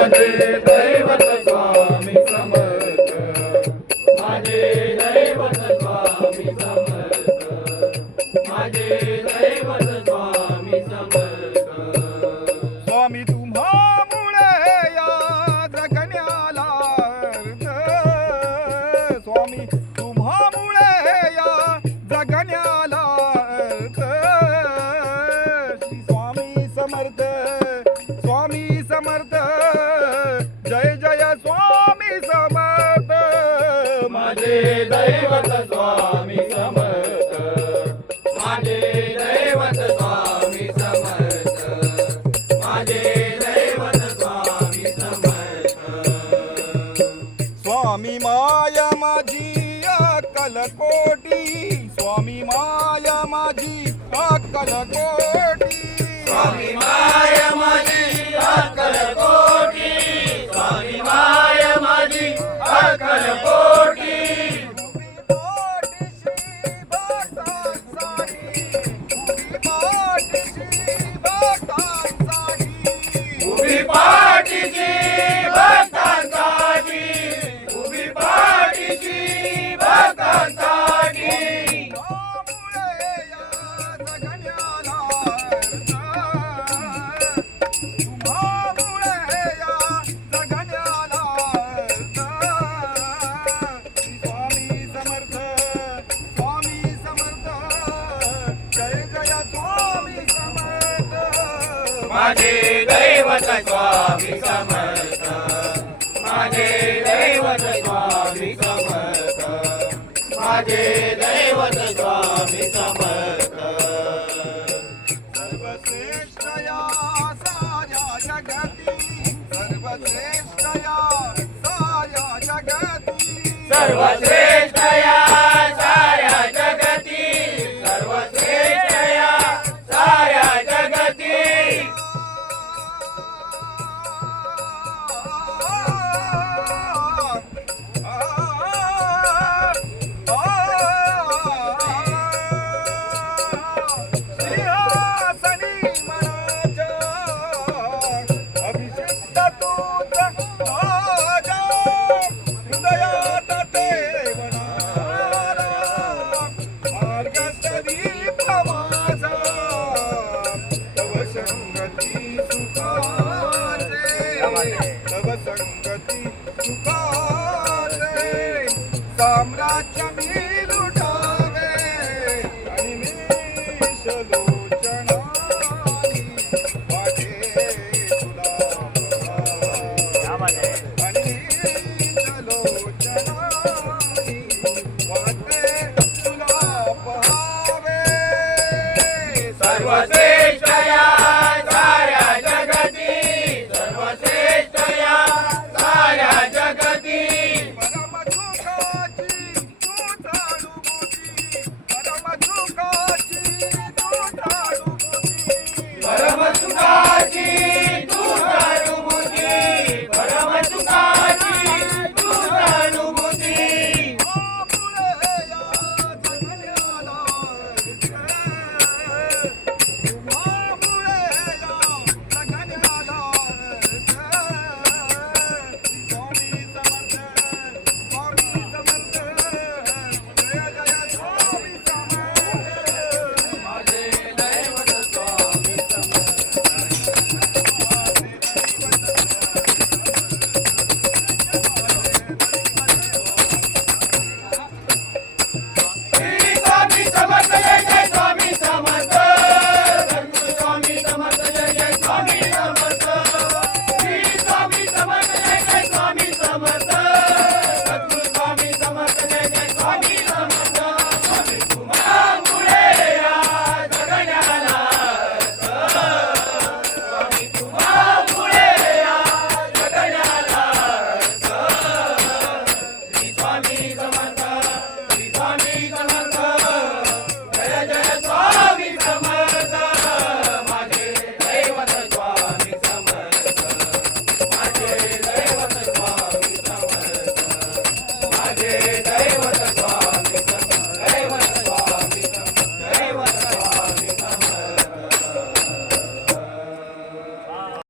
माझे दैवत स्वामी समर्थ, माझे दैवत स्वामी समर्थ, माझे दैवत स्वामी समर्थ. स्वामी तुम्हामुळे या जगण्याला अर्थ, स्वामी तुम्हामुळे या जगण्याला अर्थ. श्री स्वामी समर्थ, स्वामी समर्थ, जय जय स्वामी समर्थ. माझे दैवत स्वामी समर्थ, माझे दैवत स्वामी समर्थ, माझे दैवत स्वामी समर्थ. स्वामी माया माझी अक्कल कोटी, स्वामी माया माझी अक्कल कोटी. स्वामी माया माझी अक्कल कोटी, स्वामी माया माझी अक्कल कोटी. उभी पाठीशी भक्तांसाठी, उभी पाठीशी भक्तांसाठी. माझे दैवत स्वामी समर्थ, माझे दैवत स्वामी समर्थ, माझे दैवत स्वामी समर्थ. सर्वश्रेष्ठ या साऱ्या जगती, सर्वश्रेष्ठ या साऱ्या जगती. सर्वश्रेष्ठ